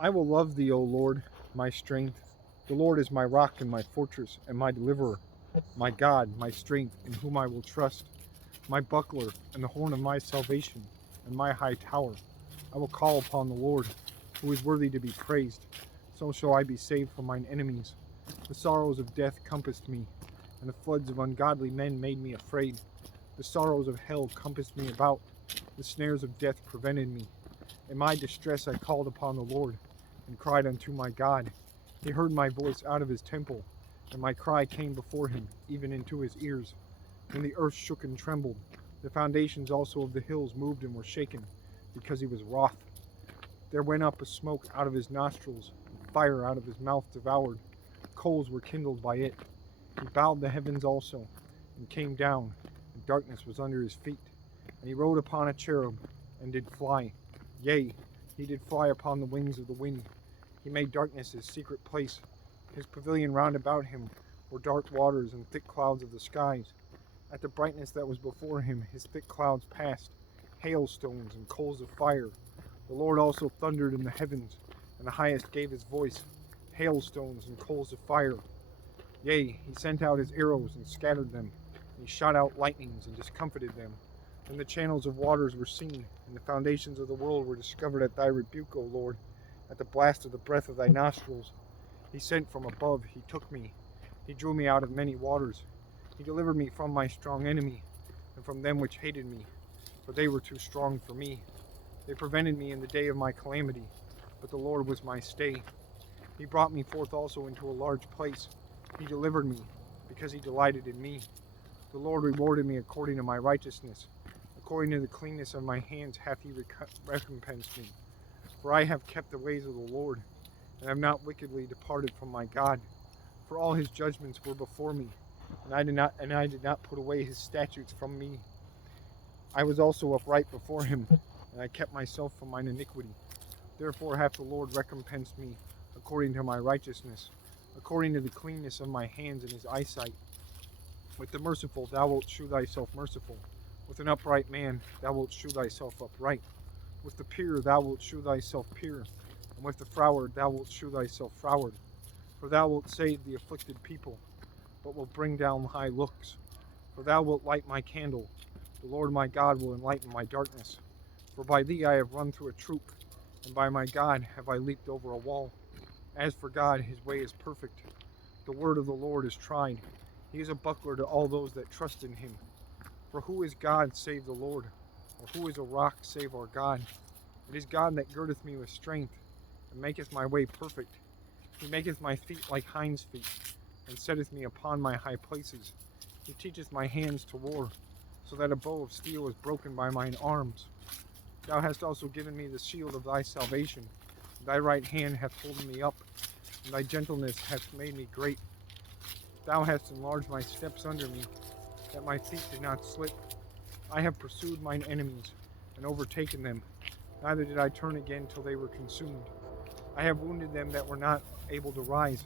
I will love thee, O Lord, my strength. The Lord is my rock and my fortress and my deliverer, my God, my strength, in whom I will trust, my buckler and the horn of my salvation, and my high tower. I will call upon the Lord, who is worthy to be praised. So shall I be saved from mine enemies. The sorrows of death compassed me, and the floods of ungodly men made me afraid. The sorrows of hell compassed me about. The snares of death prevented me. In my distress I called upon the Lord, and cried unto my God. He heard my voice out of his temple, and my cry came before him, even into his ears. When the earth shook and trembled, the foundations also of the hills moved and were shaken, because he was wroth. There went up a smoke out of his nostrils, and fire out of his mouth devoured. Coals were kindled by it. He bowed the heavens also, and came down, and darkness was under his feet. And he rode upon a cherub, and did fly. Yea, he did fly upon the wings of the wind. He made darkness his secret place. His pavilion round about him were dark waters and thick clouds of the skies. At the brightness that was before him, his thick clouds passed, hailstones and coals of fire. The Lord also thundered in the heavens, and the highest gave his voice, hailstones and coals of fire. Yea, he sent out his arrows and scattered them, and he shot out lightnings and discomfited them. Then the channels of waters were seen, and the foundations of the world were discovered at thy rebuke, O Lord, at the blast of the breath of thy nostrils. He sent from above, he took me. He drew me out of many waters. He delivered me from my strong enemy, and from them which hated me, for they were too strong for me. They prevented me in the day of my calamity, but the Lord was my stay. He brought me forth also into a large place. He delivered me, because he delighted in me. The Lord rewarded me according to my righteousness. According to the cleanness of my hands hath he recompensed me. For I have kept the ways of the Lord, and have not wickedly departed from my God. For all his judgments were before me, and I did not put away his statutes from me. I was also upright before him, and I kept myself from mine iniquity. Therefore hath the Lord recompensed me according to my righteousness, according to the cleanness of my hands in his eyesight. With the merciful thou wilt shew thyself merciful. With an upright man thou wilt shew thyself upright. With the pure thou wilt shew thyself pure. And with the froward thou wilt shew thyself froward. For thou wilt save the afflicted people, but wilt bring down high looks. For thou wilt light my candle. The Lord my God will enlighten my darkness. For by thee I have run through a troop, and by my God have I leaped over a wall. As for God, his way is perfect. The word of the Lord is tried. He is a buckler to all those that trust in him. For who is God save the Lord? Or who is a rock save our God? It is God that girdeth me with strength, and maketh my way perfect. He maketh my feet like hinds' feet, and setteth me upon my high places. He teacheth my hands to war, so that a bow of steel is broken by mine arms. Thou hast also given me the shield of thy salvation. Thy right hand hath holden me up, and thy gentleness hath made me great. Thou hast enlarged my steps under me, that my feet did not slip. I have pursued mine enemies, and overtaken them. Neither did I turn again till they were consumed. I have wounded them that were not able to rise.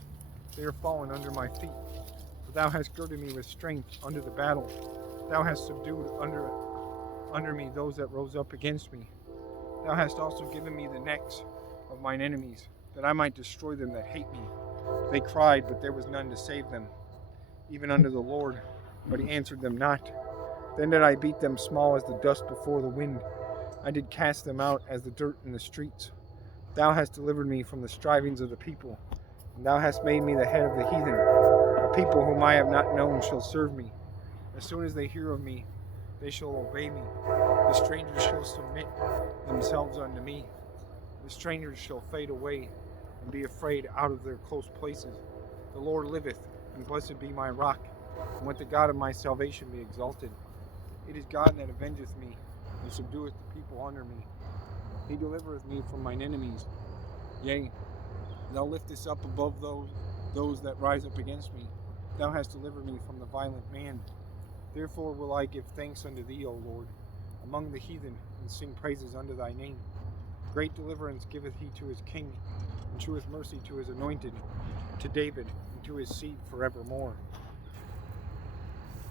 They are fallen under my feet. For thou hast girded me with strength unto the battle. Thou hast subdued under me those that rose up against me. Thou hast also given me the necks of mine enemies, that I might destroy them that hate me. They cried, but there was none to save them, even unto the Lord, but he answered them not. Then did I beat them small as the dust before the wind. I did cast them out as the dirt in the streets. Thou hast delivered me from the strivings of the people, and thou hast made me the head of the heathen. A people whom I have not known shall serve me. As soon as they hear of me, they shall obey me. The strangers shall submit themselves unto me. The strangers shall fade away, and be afraid out of their close places. The Lord liveth, and blessed be my rock, and let the God of my salvation be exalted. It is God that avengeth me, and subdueth the people under me. He delivereth me from mine enemies. Yea, thou liftest up above those that rise up against me. Thou hast delivered me from the violent man. Therefore will I give thanks unto thee, O Lord, among the heathen, and sing praises unto thy name. Great deliverance giveth he to his king, and sheweth mercy to his anointed, to David, and to his seed forevermore.